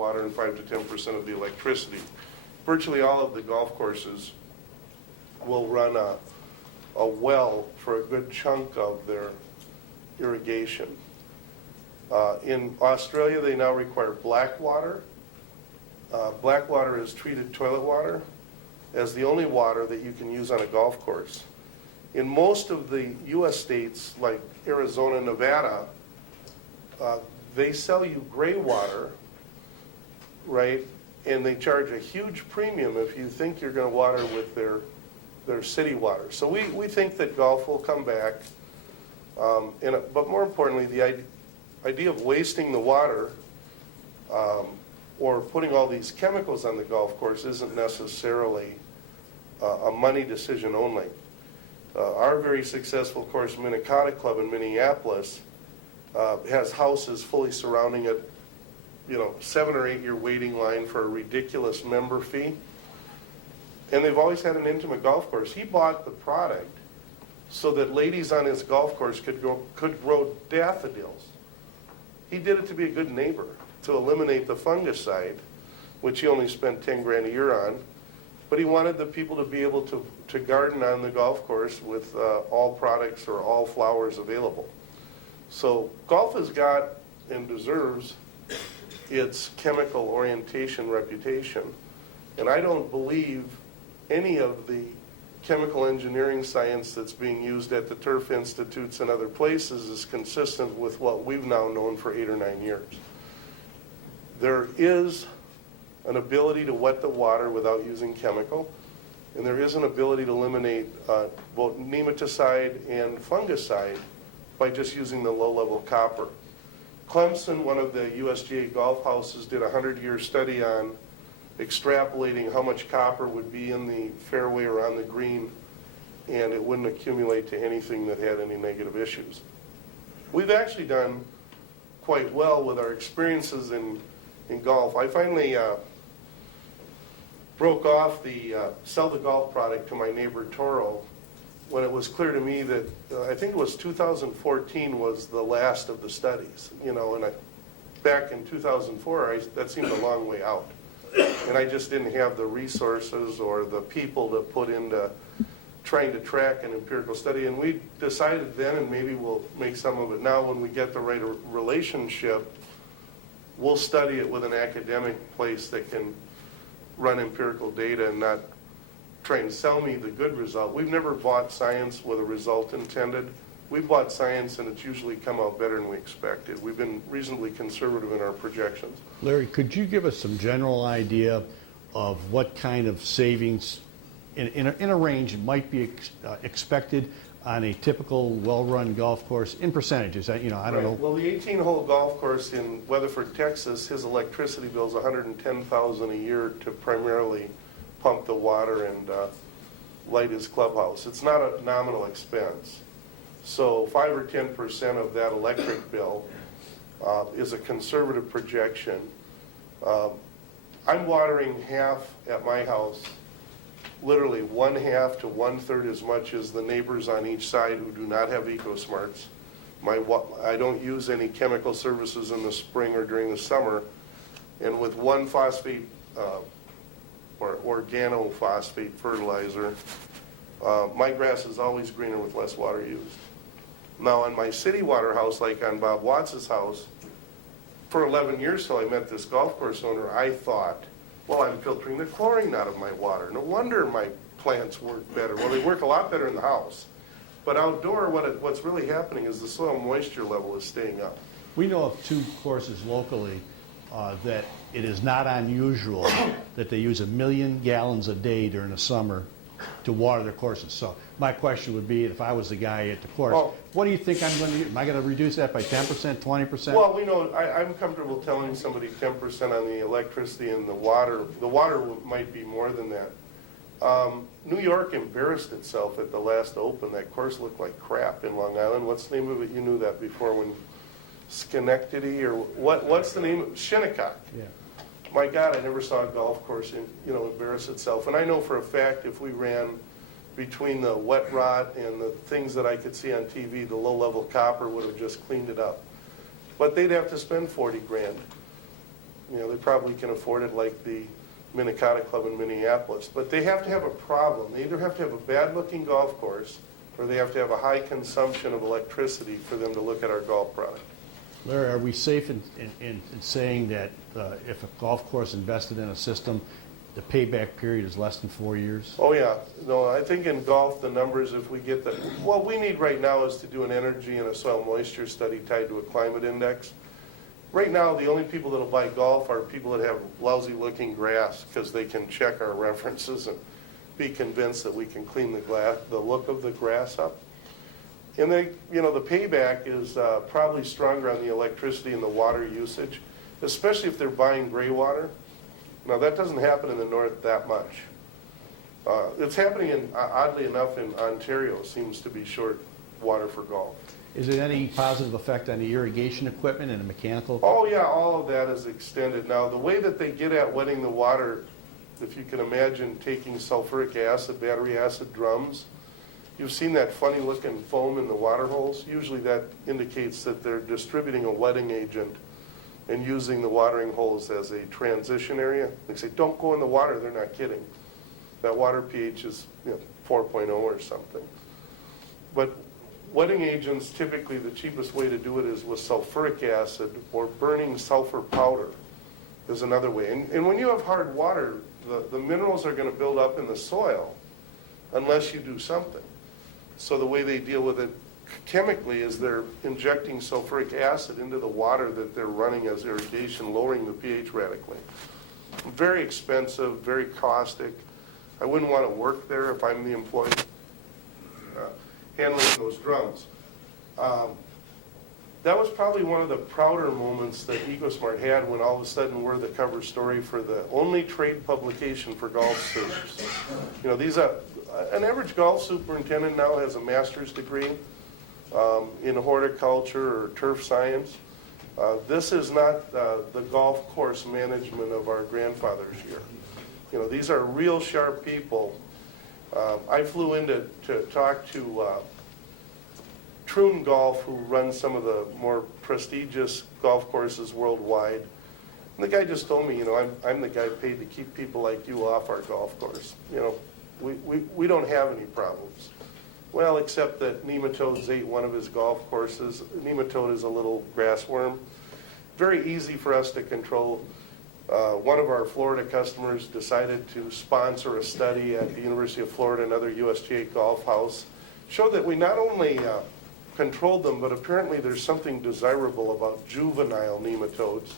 water and 5 to 10% of the electricity. Virtually all of the golf courses will run a well for a good chunk of their irrigation. In Australia, they now require black water. Black water is treated toilet water as the only water that you can use on a golf course. In most of the U.S. states, like Arizona, Nevada, they sell you gray water, right? And they charge a huge premium if you think you're going to water with their city water. So we think that golf will come back. But more importantly, the idea of wasting the water or putting all these chemicals on the golf course isn't necessarily a money decision only. Our very successful course, Minnetonka Club in Minneapolis, has houses fully surrounding it, 7 or 8 year waiting line for a ridiculous member fee. And they've always had an intimate golf course. He bought the product so that ladies on his golf course could grow daffodils. He did it to be a good neighbor, to eliminate the fungicide, which he only spent 10 grand a year on. But he wanted the people to be able to garden on the golf course with all products or all flowers available. So golf has got and deserves its chemical orientation reputation. And I don't believe any of the chemical engineering science that's being used at the turf institutes and other places is consistent with what we've now known for 8 or 9 years. There is an ability to wet the water without using chemical, and there is an ability to eliminate both nematicide and fungicide by just using the low-level copper. Clemson, one of the USGA golf houses, did a 100-year study on extrapolating how much copper would be in the fairway or on the green, and it wouldn't accumulate to anything that had any negative issues. We've actually done quite well with our experiences in golf. I finally broke off the sell the golf product to my neighbor Toro when it was clear to me that I think it was 2014 was the last of the studies, and back in 2004 that seemed a long way out. And I just didn't have the resources or the people to put into trying to track an empirical study. And we decided then, and maybe we'll make some of it now, when we get the right relationship, we'll study it with an academic place that can run empirical data and not try and sell me the good result. We've never bought science with a result intended. We've bought science and it's usually come out better than we expected. We've been reasonably conservative in our projections. Larry, could you give us some general idea of what kind of savings in a range might be expected on a typical well-run golf course in percentages? I don't know. Well, the 18-hole golf course in Weatherford, Texas, his electricity bill is $110,000 a year to primarily pump the water and light his clubhouse. It's not a nominal expense. So 5 or 10% of that electric bill is a conservative projection. I'm watering half at my house, literally 1/2 to 1/3 as much as the neighbors on each side who do not have EcoSmartes. I don't use any chemical services in the spring or during the summer, and with 1 phosphate or organophosphate fertilizer, my grass is always greener with less water used. Now on my city water house, like on Bob Watts' house, for 11 years till I met this golf course owner, I thought, well, I'm filtering the chlorine out of my water. No wonder my plants work better. Well, they work a lot better in the house. But outdoor, what's really happening is the soil moisture level is staying up. We know of 2 courses locally that it is not unusual that they use 1 million gallons a day during the summer to water their courses. So my question would be, if I was the guy at the course, what do you think I'm going to do? Am I going to reduce that by 10%, 20%? Well, we know, I'm comfortable telling somebody 10% on the electricity and the water. The water might be more than that. New York embarrassed itself at the last Open. That course looked like crap in Long Island. What's the name of it? You knew that before, when Schenectady, or what's the name? Shinnecock. Yeah. My God, I never saw a golf course embarrass itself. And I know for a fact if we ran between the wet rot and the things that I could see on TV, the low-level copper would have just cleaned it up. But they'd have to spend 40 grand. They probably can afford it like the Minnetonka Club in Minneapolis. But they have to have a problem. They either have to have a bad-looking golf course, or they have to have a high consumption of electricity for them to look at our golf product. Larry, are we safe in saying that if a golf course invested in a system, the payback period is less than 4 years? Oh, yeah. No, I think in golf, the numbers, if we get what we need right now is to do an energy and a soil moisture study tied to a climate index. Right now, the only people that'll buy golf are people that have lousy-looking grass because they can check our references and be convinced that we can clean the look of the grass up. And the payback is probably stronger on the electricity and the water usage, especially if they're buying gray water. Now, that doesn't happen in the north that much. It's happening, oddly enough, in Ontario, seems to be short water for golf. Is there any positive effect on the irrigation equipment and the mechanical? Oh, yeah, all of that is extended. Now, the way that they get at wetting the water, if you can imagine taking sulfuric acid, battery acid drums, you've seen that funny-looking foam in the water holes. Usually that indicates that they're distributing a wetting agent and using the watering holes as a transition area. They say, don't go in the water. They're not kidding. That water pH is 4.0 or something. But wetting agents, typically the cheapest way to do it is with sulfuric acid or burning sulfur powder is another way. And when you have hard water, the minerals are going to build up in the soil unless you do something. So the way they deal with it chemically is they're injecting sulfuric acid into the water that they're running as irrigation, lowering the pH radically. Very expensive, very caustic. I wouldn't want to work there if I'm the employee handling those drums. That was probably one of the prouder moments that EcoSmarte had when all of a sudden we're the cover story for the only trade publication for golf supers. An average golf superintendent now has a master's degree in horticulture or turf science. This is not the golf course management of our grandfathers here. These are real sharp people. I flew in to talk to Troon Golf, who runs some of the more prestigious golf courses worldwide. And the guy just told me, I'm the guy paid to keep people like you off our golf course. We don't have any problems. Well, except that nematodes ate one of his golf courses. Nematode is a little grass worm. Very easy for us to control. One of our Florida customers decided to sponsor a study at the University of Florida, another USGA golf house. Showed that we not only controlled them, but apparently there's something desirable about juvenile nematodes.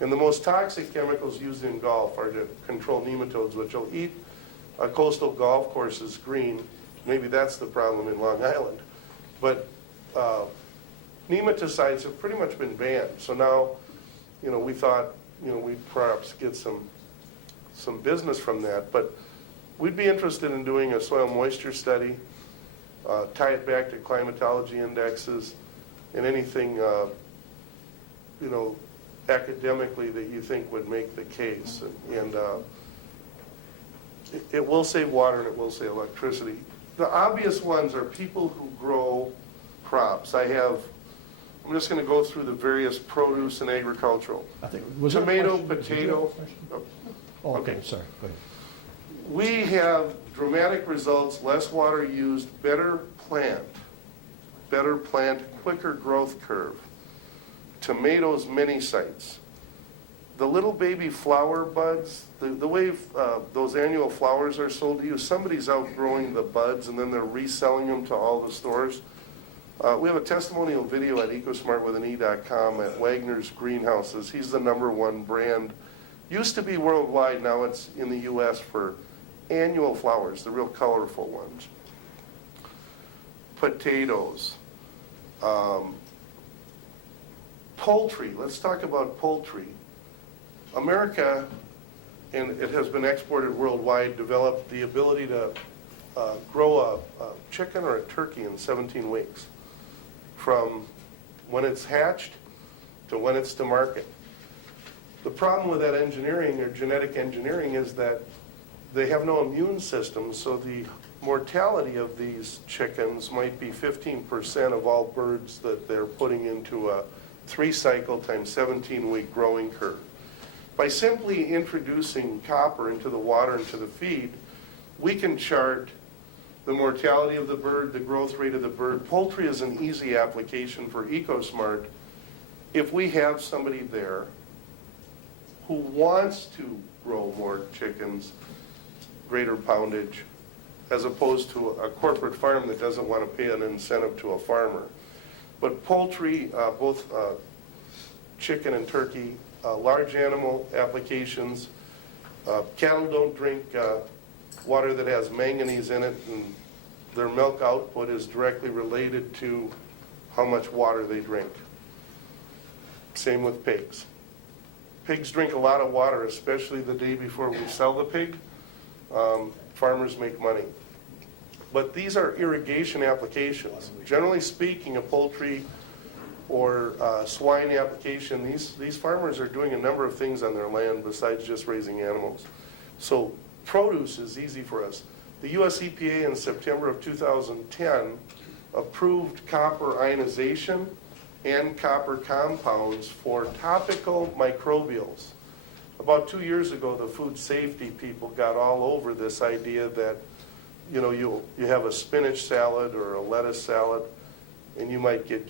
And the most toxic chemicals used in golf are to control nematodes, which will eat a coastal golf course's green. Maybe that's the problem in Long Island. But nematicides have pretty much been banned. So now, we thought, we'd perhaps get some business from that. But we'd be interested in doing a soil moisture study, tie it back to climatology indexes, and anything, academically that you think would make the case. And it will save water and it will save electricity. The obvious ones are people who grow crops. I'm just going to go through the various produce and agricultural. I think, was there a Tomato, question? potato. Oh, okay, sorry, go ahead. We have dramatic results, less water used, better plant, quicker growth curve. Tomatoes, many sites. The little baby flower buds, the way those annual flowers are sold to you, somebody's outgrowing the buds and then they're reselling them to all the stores. We have a testimonial video at ECOSmarte at Wagner's Greenhouses. He's the #1 brand. Used to be worldwide, now it's in the U.S. for annual flowers, the real colorful ones. Potatoes. Poultry, let's talk about poultry. America, and it has been exported worldwide, developed the ability to grow a chicken or a turkey in 17 weeks. From when it's hatched to when it's to market. The problem with that engineering or genetic engineering is that they have no immune system, so the mortality of these chickens might be 15% of all birds that they're putting into a 3-cycle times 17-week growing curve. By simply introducing copper into the water, into the feed, we can chart the mortality of the bird, the growth rate of the bird. Poultry is an easy application for EcoSmarte. If we have somebody there who wants to grow more chickens, greater poundage, as opposed to a corporate farm that doesn't want to pay an incentive to a farmer. But poultry, both chicken and turkey, large animal applications, cattle don't drink water that has manganese in it, and their milk output is directly related to how much water they drink. Same with pigs. Pigs drink a lot of water, especially the day before we sell the pig. Farmers make money. But these are irrigation applications. Generally speaking, a poultry or swine application, these farmers are doing a number of things on their land besides just raising animals. So produce is easy for us. The US EPA in September of 2010 approved copper ionization and copper compounds for topical microbials. About 2 years ago, the food safety people got all over this idea that, you know, you have a spinach salad or a lettuce salad, and you might get